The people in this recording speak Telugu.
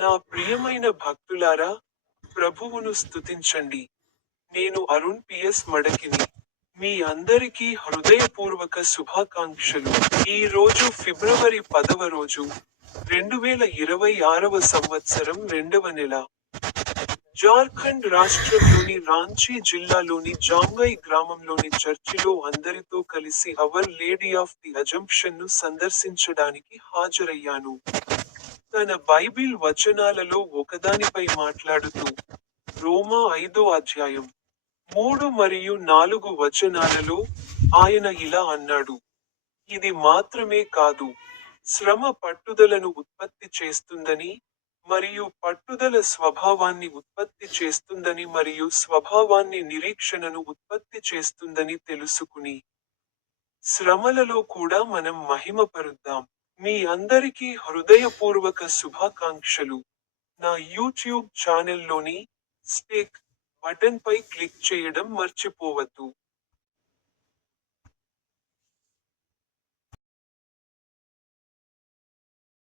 నా ప్రియమైన భక్తులారా ప్రభువును స్తుతించండి. నేను అరుణ్ పిఎస్ మడకిని. మీ అందరికీ హృదయపూర్వక శుభాకాంక్షలు. ఈ రోజు ఫిబ్రవరి పదవ రోజు రెండు వేల ఇరవై ఆరవ సంవత్సరం రెండవ నెల. జార్ఖండ్ రాష్ట్రంలోని రాంచీ జిల్లాలోని జాంగై గ్రామంలోని చర్చిలో అందరితో కలిసి అవర్ లేడీ ఆఫ్ ది అజంప్షన్ను సందర్శించడానికి హాజరయ్యాను. తన బైబిల్ వచనాలలో ఒకదానిపై మాట్లాడుతూ రోమా ఐదో అధ్యాయం మూడు మరియు నాలుగు వచనాలలో ఆయన ఇలా అన్నాడు ఇది మాత్రమే కాదు శ్రమ పట్టుదలను ఉత్పత్తి చేస్తుందని మరియు పట్టుదల స్వభావాన్ని ఉత్పత్తి చేస్తుందని మరియు స్వభావాన్ని నిరీక్షణను ఉత్పత్తి చేస్తుందని తెలుసుకుని శ్రమలలో కూడా మనం మహిమపరుద్దాం. మీ అందరికీ హృదయపూర్వక శుభాకాంక్షలు. నా యూట్యూబ్ ఛానల్లోని స్టేక్ బటన్పై క్లిక్ చేయడం మర్చిపోవద్దు.